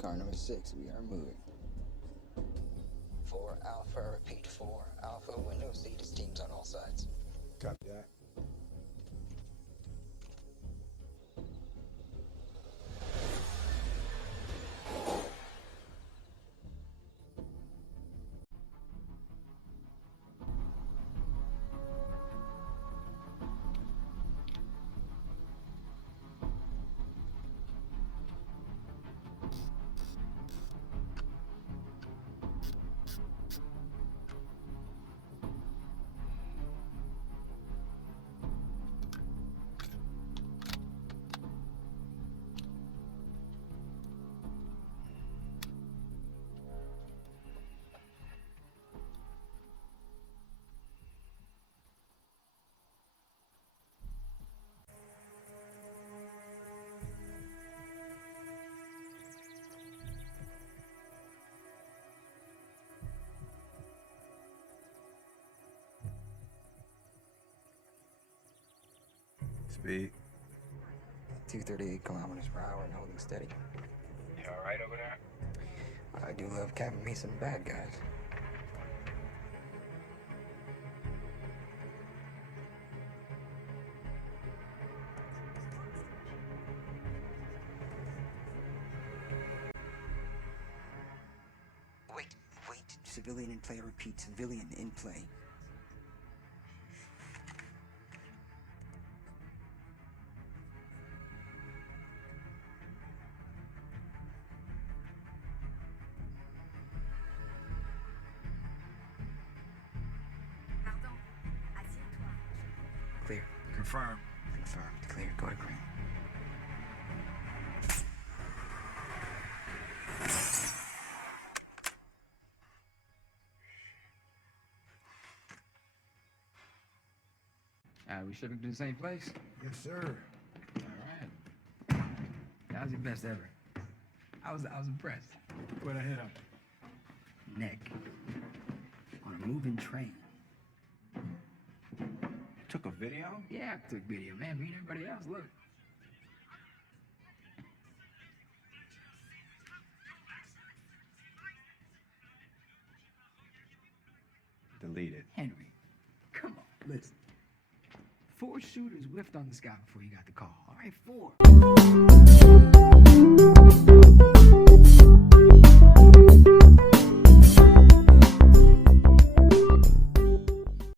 Car number 6, we are moving. 4 Alpha, repeat 4 Alpha, window seat is teams on all sides. Copy that. Speed. 238 kilometers per hour and holding steady. You alright over there? I do love capping me some bad guys. Wait. Civilian in play, repeat. Civilian in play. Pardon, assieds-toi. Clear. Confirm. Confirmed. Clear. Go to green. We shipping to the same place? Yes, sir. Alright. That was your best ever. I was impressed. Where'd I hit him? Neck. On a moving train. Took a video? Yeah, I took video, man. Me and everybody else, look. Delete it. Henry, come on, listen. 4 shooters whiffed on the sky before you got the call. All right, 4.